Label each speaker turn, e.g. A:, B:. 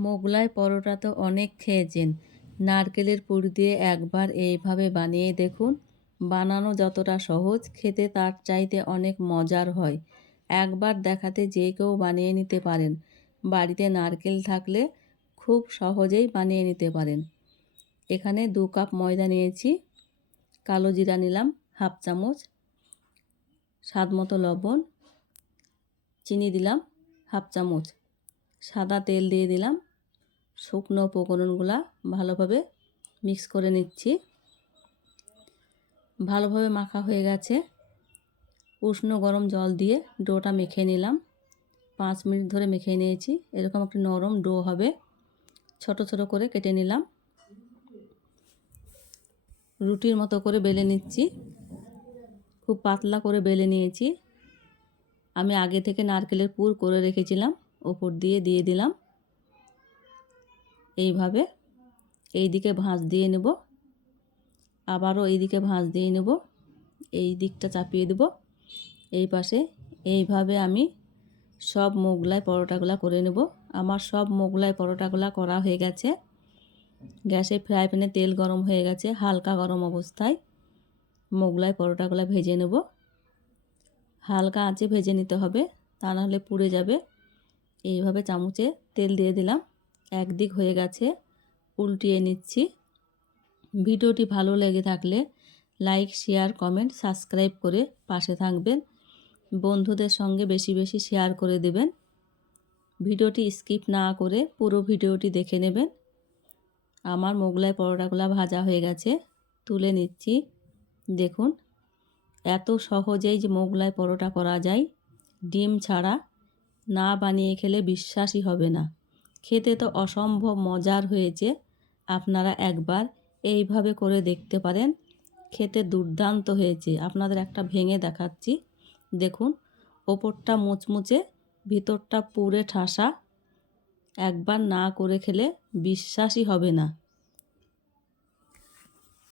A: মোগলাই পরোটা তো অনেক খেয়েছেন। নারকেলের পুর দিয়ে একবার এইভাবে বানিয়ে দেখুন। বানানো যতটা সহজ, খেতে তার চাইতে অনেক মজার হয়। একবার দেখাতে যে কেউ বানিয়ে নিতে পারেন। বাড়িতে নারকেল থাকলে খুব সহজেই বানিয়ে নিতে পারেন। এখানে দু কাপ ময়দা নিয়েছি, কালো জিরা নিলাম, হাফ চামচ, স্বাদ মতো লবণ, চিনি দিলাম, হাফ চামচ, সাদা তেল দিয়ে দিলাম। শুকনো উপকরণগুলা ভালোভাবে মিক্স করে নিচ্ছি। ভালোভাবে মাখা হয়ে গেছে। উষ্ণ গরম জল দিয়ে ডোটা মেখে নিলাম। পাঁচ মিনিট ধরে মেখে নিয়েছি। এরকম একটা নরম ডো হবে। ছোট ছোট করে কেটে নিলাম। রুটির মতো করে বেলে নিচ্ছি। খুব পাতলা করে বেলে নিয়েছি। আমি আগে থেকে নারকেলের পুর করে রেখেছিলাম। ওপর দিয়ে দিয়ে দিলাম। এইভাবে এই দিকে ভাঁজ দিয়ে নেব। আবারও এই দিকে ভাঁজ দিয়ে নেব। এই দিকটা চাপিয়ে দেব। এই পাশে এইভাবে আমি সব মোগলাই পরোটাগুলো করে নেব। আমার সব মোগলাই পরোটাগুলো করা হয়ে গেছে। গ্যাসে ফ্রাই প্যানে তেল গরম হয়ে গেছে, হালকা গরম অবস্থায় মোগলাই পরোটাগুলো ভেজে নেব। হালকা আঁচে ভেজে নিতে হবে, তা নাহলে পুড়ে যাবে। এইভাবে চামচে তেল দিয়ে দিলাম। একদিক হয়ে গেছে, উল্টিয়ে নিচ্ছি। ভিডিওটি ভালো লেগে থাকলে লাইক, শেয়ার, কমেন্ট, সাবস্ক্রাইব করে পাশে থাকবেন। বন্ধুদের সঙ্গে বেশি বেশি শেয়ার করে দেবেন। ভিডিওটি স্কিপ না করে পুরো ভিডিওটি দেখে নেবেন। আমার মোগলাই পরোটাগুলো ভাজা হয়ে গেছে, তুলে নিচ্ছি। দেখুন, এত সহজেই যে মোগলাই পরোটা করা যায়, ডিম ছাড়া না বানিয়ে খেলে বিশ্বাসই হবে না। খেতে তো অসম্ভব মজার হয়েছে। আপনারা একবার এইভাবে করে দেখতে পারেন। খেতে দুর্দান্ত হয়েছে। আপনাদের একটা ভেঙে দেখাচ্ছি। দেখুন, ওপরটা মুচমুচে, ভিতরটা পুরে ঠাসা। একবার না করে খেলে বিশ্বাসই হবে না।